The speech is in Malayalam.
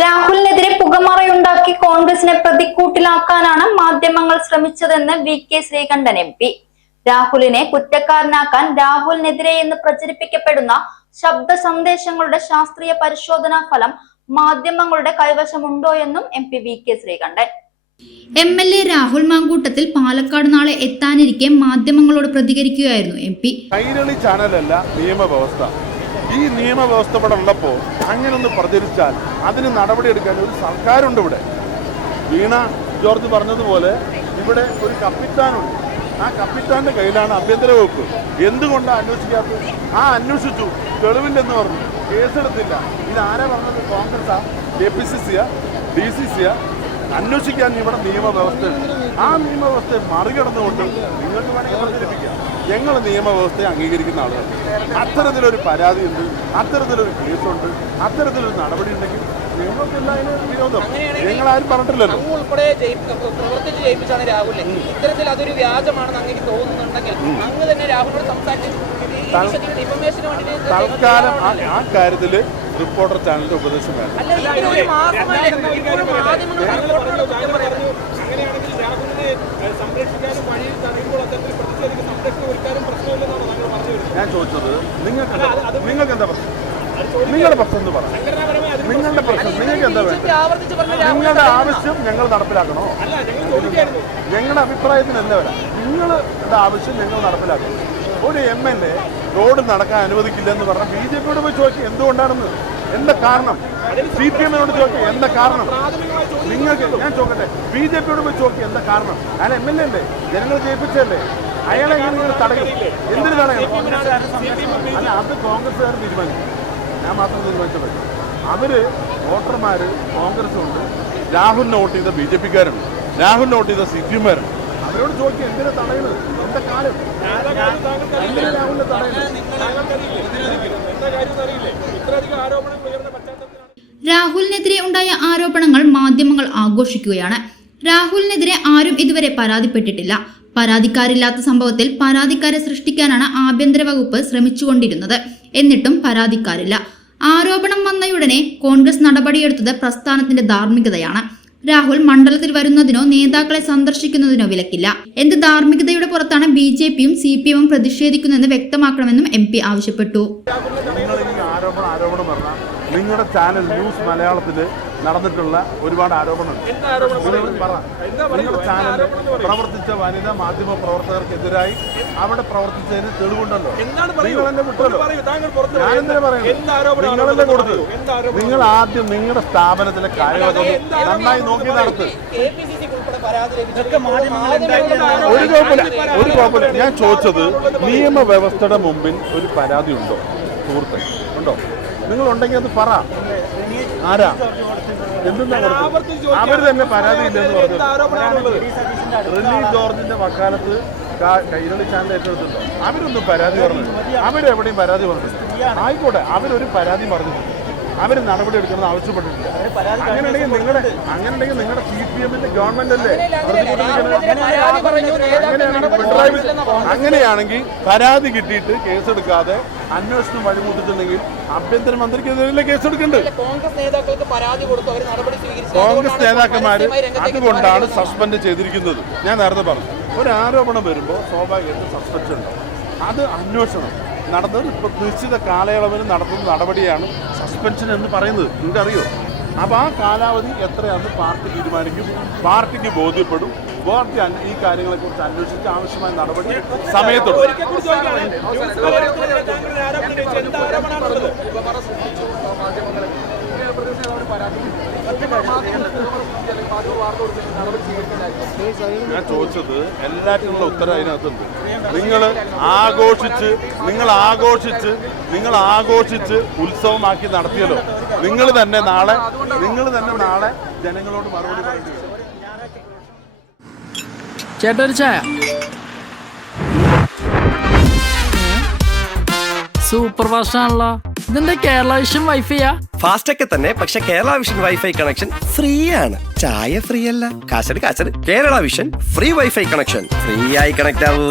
രാഹുലിനെതിരെ പുകമറയുണ്ടാക്കി കോൺഗ്രസിനെ പ്രതിക്കൂട്ടിലാക്കാനാണ് മാധ്യമങ്ങൾ ശ്രമിച്ചതെന്ന് വി.കെ. ശ്രീകണ്ഠൻ എം.പി. രാഹുലിനെ കുറ്റക്കാരനാക്കാൻ രാഹുലിനെതിരെയെന്ന് പ്രചരിപ്പിക്കപ്പെടുന്ന ശബ്ദ സന്ദേശങ്ങളുടെ ശാസ്ത്രീയ പരിശോധനാ ഫലം മാധ്യമങ്ങളുടെ കൈവശമുണ്ടോയെന്നും എം.പി. വി.കെ. ശ്രീകണ്ഠൻ. എം.എൽ.എ. രാഹുൽ മാങ്കൂട്ടത്തിൽ പാലക്കാട് നാളെ എത്താനിരിക്കെ മാധ്യമങ്ങളോട് പ്രതികരിക്കുകയായിരുന്നു എം.പി. കൈരളി ചാനലല്ല നിയമവ്യവസ്ഥ. ഈ നിയമവ്യവസ്ഥ ഇവിടെ ഉള്ളപ്പോൾ അങ്ങനൊന്ന് പ്രചരിച്ചാൽ അതിന് നടപടിയെടുക്കാൻ ഒരു സർക്കാരുണ്ട്. ഇവിടെ വീണ ജോർജ് പറഞ്ഞതുപോലെ ഇവിടെ ഒരു കപ്പിത്താനുണ്ട്. ആ കപ്പിത്താന്റെ കയ്യിലാണ് ആഭ്യന്തര വകുപ്പ്. എന്തുകൊണ്ടാണ് അന്വേഷിക്കാത്തത്? അന്വേഷിച്ചു, തെളിവില്ലെന്ന് പറഞ്ഞു, കേസെടുത്തില്ല. ഇതാരാ പറഞ്ഞത്? കോൺഗ്രസാ, KPCC-യാ, DCC-യാ? അന്വേഷിക്കാൻ ഇവിടെ നിയമവ്യവസ്ഥയുണ്ട്. ആ നിയമവ്യവസ്ഥയെ മറികടന്നുകൊണ്ട് നിങ്ങൾക്ക് വേണമെങ്കിൽ പ്രചരിപ്പിക്കാം. ഞങ്ങൾ നിയമവ്യവസ്ഥയെ അംഗീകരിക്കുന്ന ആളുകൾ. അത്തരത്തിലൊരു പരാതിയുണ്ട്, അത്തരത്തിലൊരു കേസുണ്ട്, അത്തരത്തിലൊരു നടപടി ഉണ്ടെങ്കിൽ നിങ്ങൾക്കെല്ലാം അതിന് വിരോധം. ഞങ്ങളാരും പറഞ്ഞിട്ടില്ലല്ലോ. പ്രവർത്തിച്ച് ജയിപ്പിച്ചാണ് രാഹുലിനെ. ഇത്തരത്തിൽ അതൊരു വ്യാജമാണെന്ന് അങ്ങനെ തോന്നുന്നുണ്ടെങ്കിൽ അങ്ങ് തന്നെ രാഹുലിനോട് സംസാരിച്ച് തൽക്കാലം ആ കാര്യത്തിൽ റിപ്പോർട്ടർ ചാനലിന്റെ ഉപദേശം വേണം. ഞാൻ ചോദിച്ചത് നിങ്ങൾക്ക് എന്താ പ്രശ്നം? നിങ്ങളുടെ പ്രശ്നം എന്ന് പറഞ്ഞു. നിങ്ങളുടെ പ്രശ്നം നിങ്ങൾക്ക് എന്താ വേണ്ടത്? നിങ്ങളുടെ ആവശ്യം ഞങ്ങൾ നടപ്പിലാക്കണോ? ഞങ്ങളുടെ അഭിപ്രായത്തിനല്ല വരാം. നിങ്ങളുടെ ആവശ്യം ഞങ്ങൾ നടപ്പിലാക്കണം. ഒരു MLA റോഡ് നടക്കാൻ അനുവദിക്കില്ലെന്ന് പറഞ്ഞാൽ BJP-യോട് പോയി ചോദിക്കുക എന്തുകൊണ്ടാണെന്ന്. എന്താ കാരണം? CPM-നോട് ചോദിക്കുക എന്താ കാരണം? നിങ്ങൾക്ക് ഞാൻ ചോദിക്കട്ടെ, BJP-യോട് പോയി ചോദിക്കുക എന്താ കാരണം? അയാൾ MLA അല്ലേ, ജനങ്ങൾ ജയിപ്പിച്ചല്ലേ? അയാളെ എങ്ങനെ നിങ്ങൾ തടയും? എന്തിനു തടയണം? അല്ല, അത് കോൺഗ്രസ്സുകാർ തീരുമാനിക്കും. ഞാൻ മാത്രം തീരുമാനിച്ചത്. അവര് വോട്ടർമാർ കോൺഗ്രസും ഉണ്ട്, രാഹുലിനെ വോട്ട് ചെയ്ത BJP-ക്കാരുണ്ട്, രാഹുലിനെ വോട്ട് ചെയ്ത CPM-കാരുണ്ട്. അവരോട് ചോദിക്കുക എന്തിനാ തടയുന്നത്? എന്താ കാര്യം? എന്തിനാ രാഹുലിനെ തടയുന്നത്? രാഹുലിനെതിരെ ഉണ്ടായ ആരോപണങ്ങൾ മാധ്യമങ്ങൾ ആഘോഷിക്കുകയാണ്. രാഹുലിനെതിരെ ആരും ഇതുവരെ പരാതിപ്പെട്ടിട്ടില്ല. പരാതിക്കാരില്ലാത്ത സംഭവത്തിൽ പരാതിക്കാരെ സൃഷ്ടിക്കാനാണ് ആഭ്യന്തര വകുപ്പ് ശ്രമിച്ചുകൊണ്ടിരുന്നത്. എന്നിട്ടും പരാതിക്കാരില്ല. ആരോപണം വന്നയുടനെ കോൺഗ്രസ് നടപടിയെടുത്തത് പ്രസ്ഥാനത്തിന്റെ ധാർമ്മികതയാണ്. രാഹുൽ മണ്ഡലത്തിൽ വരുന്നതിനോ നേതാക്കളെ സന്ദർശിക്കുന്നതിനോ വിലക്കില്ല. എന്ത് ധാർമ്മികതയുടെ പുറത്താണ് BJP-യും CPM-ഉം പ്രതിഷേധിക്കുന്നതെന്ന് വ്യക്തമാക്കണമെന്നും MP ആവശ്യപ്പെട്ടു. നിങ്ങളുടെ ചാനൽ ന്യൂസ് മലയാളത്തിൽ നടന്നിട്ടുള്ള ഒരുപാട് ആരോപണമുണ്ട്. നിങ്ങളുടെ ചാനൽ പ്രവർത്തിച്ച വനിതാ മാധ്യമ പ്രവർത്തകർക്കെതിരായി അവിടെ പ്രവർത്തിച്ചതിന് തെളിവുണ്ടല്ലോ. നിങ്ങൾ എന്നെ വിട്ടല്ലോ. ഞാനെന്തിനാ പറയുന്നത്? നിങ്ങളെന്നെ കൊടുത്തു. നിങ്ങൾ ആദ്യം നിങ്ങളുടെ സ്ഥാപനത്തിലെ കാര്യങ്ങളൊക്കെ നന്നായി നോക്കി നടത്ത്. ഒരു കുഴപ്പമില്ല. ഞാൻ ചോദിച്ചത് നിയമവ്യവസ്ഥയുടെ മുമ്പിൽ ഒരു പരാതി ഉണ്ടോ? സുഹൃത്തെ ഉണ്ടോ? നിങ്ങളുണ്ടെങ്കിൽ അത് പറ. ആരാ? എന്തെന്നാ അവർ തന്നെ പരാതി ഇല്ലെന്ന് പറഞ്ഞു. റിലി ജോർജിന്റെ വക്കാലത്ത് കൈരളി ചാനൽ ഏറ്റെടുത്തിട്ടുണ്ടോ? അവരൊന്നും പരാതി പറഞ്ഞു. അവരെവിടെയും പരാതി പറഞ്ഞു. ആയിക്കോട്ടെ, അവരൊരു പരാതി പറഞ്ഞിട്ടുണ്ട്. അവർ നടപടി എടുക്കണമെന്ന് ആവശ്യപ്പെട്ടിട്ടില്ല. അങ്ങനെയുണ്ടെങ്കിൽ നിങ്ങളുടെ CPM-ന്റെ ഗവൺമെന്റ് അല്ലേ? അങ്ങനെയാണെങ്കിൽ പരാതി കിട്ടിയിട്ട് കേസെടുക്കാതെ അന്വേഷണം വഴിമുട്ടിച്ചിട്ടുണ്ടെങ്കിൽ ആഭ്യന്തരമന്ത്രിക്കെതിരെ കേസെടുക്കുന്നുണ്ട്. കോൺഗ്രസ് നേതാക്കന്മാർ അതുകൊണ്ടാണ് സസ്പെൻഡ് ചെയ്തിരിക്കുന്നത്. ഞാൻ നേരത്തെ പറഞ്ഞു, ഒരു ആരോപണം വരുമ്പോൾ സ്വാഭാവികമായിട്ടും സസ്പെൻഷൻ ഉണ്ടാവും. അത് അന്വേഷണം നടന്നത് ഇപ്പോൾ നിശ്ചിത കാലയളവിന് നടത്തുന്ന നടപടിയാണ് സസ്പെൻഷൻ എന്ന് പറയുന്നത്. നിങ്ങൾക്കറിയോ? അപ്പോൾ ആ കാലാവധി എത്രയാണെന്ന് പാർട്ടി തീരുമാനിക്കും. പാർട്ടിക്ക് ബോധ്യപ്പെടും. പാർട്ടി ഈ കാര്യങ്ങളെക്കുറിച്ച് അന്വേഷിച്ച് ആവശ്യമായ നടപടി സമയത്തുണ്ട്. ഞാൻ ചോദിച്ചത് എല്ലാറ്റിനുള്ള ഉത്തരം അതിനകത്തുണ്ട്. നിങ്ങൾ ആഘോഷിച്ച് ഉത്സവമാക്കി നടത്തിയല്ലോ. നിങ്ങൾ തന്നെ നാളെ ജനങ്ങളോട് മറുപടി പറയേണ്ടി വരും. ചേട്ടാ ഒരു ചായ. സൂപ്പർ ഫാസ്റ്റ് ആണല്ലോ. ഇതെന്താ കേരള വിഷൻ വൈഫൈയാ? ഫാസ്റ്റ് ഒക്കെ തന്നെ, പക്ഷെ Kerala vision wifi connection free ആണ്. ചായ ഫ്രീ അല്ല, കാശട്. Kerala vision free wifi connection. Free ആയി കണക്ട് ആവൂ.